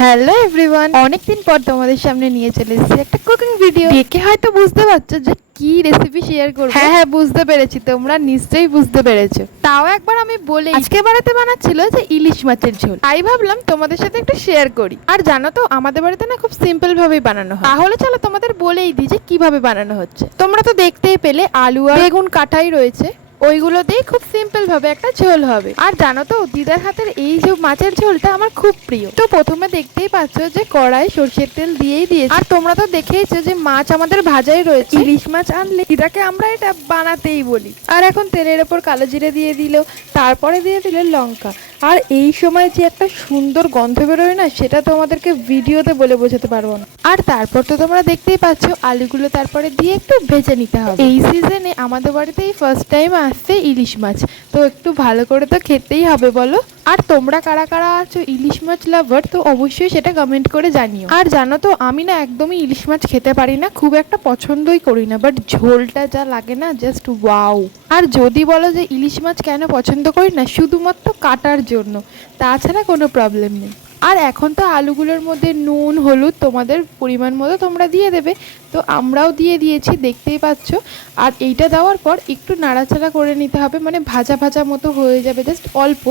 Hello everyone অনেকদিন পর তোমাদের সামনে নিয়ে চলে এসেছি একটা কুকিং ভিডিও দেখে হয়তো বুঝতে পারছ যে কি রেসিপি শেয়ার করব। হ্যাঁ হ্যাঁ বুঝতে পেরেছি। তোমরা নিশ্চয়ই বুঝতে পেরেছ। তাও একবার আমি বলে আজকে বাড়িতে বানাচ্ছিল যে ইলিশ মাছের ঝোল। তাই ভাবলাম তোমাদের সাথে একটু শেয়ার করি। আর জানো তো আমাদের বাড়িতে না খুব সিম্পল ভাবেই বানানো হয়। তাহলে চলো তোমাদের বলেই দিই যে কীভাবে বানানো হচ্ছে। তোমরা তো দেখতেই পেলে আলু আর বেগুন কাটাই রয়েছে। ওইগুলো দিয়ে খুব সিম্পল ভাবে একটা ঝোল হবে। আর জানো তো, দিদার হাতের এই যে মাছের ঝোলটা আমার খুব প্রিয়। তো প্রথমে দেখতেই পাচ্ছ যে কড়াই সর্ষের তেল দিয়েই দিয়েছে। আর তোমরা তো দেখেইছো যে মাছ আমাদের ভাজাই রয়েছে। ইলিশ মাছ আনলে দিদাকে আমরা এটা বানাতেই বলি। আর এখন তেলের ওপর কালো জিরে দিয়ে দিল, তারপরে দিয়ে দিল লঙ্কা। আর এই সময় যে একটা সুন্দর গন্ধ বেরোয় না, সেটা তোমাদেরকে ভিডিওতে বলে বোঝাতে পারব না। আর তারপর তো তোমরা দেখতেই পাচ্ছ, আলুগুলো তারপরে দিয়ে একটু ভেজে নিতে হবে। এই সিজনে আমাদের বাড়িতে এই ফার্স্ট টাইম আসছে ইলিশ মাছ। তো একটু ভালো করে তো খেতেই হবে বলো। আর তোমরা কারা কারা আছো ইলিশ মাছ লাভার তো অবশ্যই সেটা কমেন্ট করে জানিও। আর জানো তো, আমি না একদমই ইলিশ মাছ খেতে পারি না, খুব একটা পছন্দই করি না বাট ঝোলটা যা লাগে না জাস্ট ওয়াও আর যদি বলো যে ইলিশ মাছ কেন পছন্দ করি না, শুধুমাত্র কাটার জন্য, তাছাড়া কোনো প্রবলেম নেই। আর এখন তো আলুগুলোর মধ্যে নুন, হলুদ তোমাদের পরিমাণ মতো তোমরা দিয়ে দেবে। তো আমরাও দিয়ে দিয়েছি, দেখতেই পাচ্ছ। আর এইটা দেওয়ার পর একটু নাড়াচাড়া করে নিতে হবে মানে ভাজা ভাজা মতো হয়ে যাবে জাস্ট অল্প।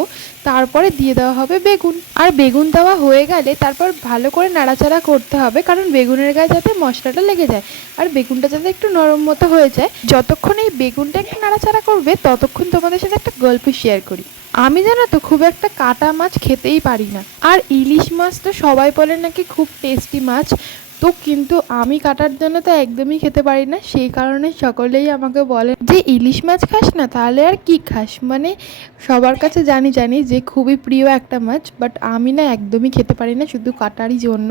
তারপরে দিয়ে দেওয়া হবে বেগুন। আর বেগুন দেওয়া হয়ে গেলে তারপর ভালো করে নাড়াচাড়া করতে হবে, কারণ বেগুনের গায়ে যাতে মশলাটা লেগে যায়। আর বেগুনটা যাতে একটু নরম মতো হয়ে যায়। যতক্ষণ এই বেগুনটা একটু নাড়াচাড়া করবে, ততক্ষণ তোমাদের সাথে একটা গল্প শেয়ার করি। আমি জানো তো, খুব একটা কাটা মাছ খেতেই পারি না। আর ইলিশ মাছ তো সবাই বলে নাকি খুব টেস্টি মাছ। তো কিন্তু আমি কাটার জন্য তো একদমই খেতে পারি না। সেই কারণে সকলেই আমাকে বলে, যে ইলিশ মাছ খাস না, তাহলে আর কি খাস? মানে সবার কাছে জানি জানি যে খুবই প্রিয় একটা মাছ বাট আমি না একদমই খেতে পারি না শুধু কাটারই জন্য।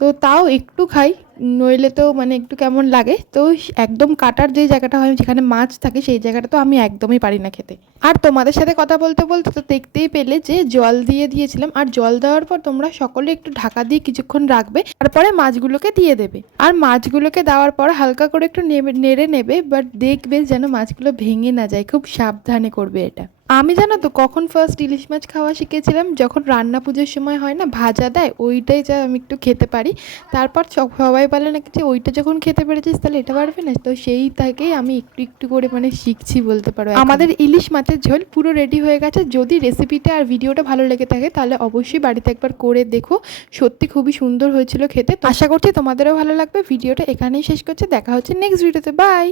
তো তাও একটু খাই, নইলে তো মানে একটু কেমন লাগে। তো একদম কাটার যে জায়গাটা হয়, যেখানে মাছ থাকে, সেই জায়গাটা তো আমি একদমই পারি না খেতে। আর তোমাদের সাথে কথা বলতে বলতে তো দেখতেই পেলে যে জল দিয়ে দিয়েছিলাম। আর জল দেওয়ার পর তোমরা সকলে একটু ঢাকা দিয়ে কিছুক্ষণ রাখবে, তারপরে মাছগুলোকে দিয়ে দেবে। আর মাছগুলোকে দেওয়ার পর হালকা করে একটু নেড়ে নেবে বাট দেখবে যেন মাছগুলো ভেঙে না যায়, খুব সাবধানে করবে এটা। আমি জানো তো কখন ফার্স্ট ইলিশ মাছ খাওয়া শিখেছিলাম? যখন রান্না পুজোর সময় হয় না ভাজা দেয় ওইটাই যা আমি একটু খেতে পারি। তারপর সবাই বলে নাকি যে ওইটা যখন খেতে পেরেছিস তাহলে এটা পারবি না? তো সেই থেকেই আমি একটু একটু করে মানে শিখছি বলতে পারো আমাদের ইলিশ মাছের ঝোল পুরো রেডি হয়ে গেছে। যদি রেসিপিটা আর ভিডিওটা ভালো লেগে থাকে তাহলে অবশ্যই বাড়িতে একবার করে দেখো। সত্যি খুবই সুন্দর হয়েছিল খেতে। আশা করছি তোমাদেরও ভালো লাগবে। ভিডিওটা এখানেই শেষ করছে। দেখা হচ্ছে নেক্সট ভিডিওতে বাই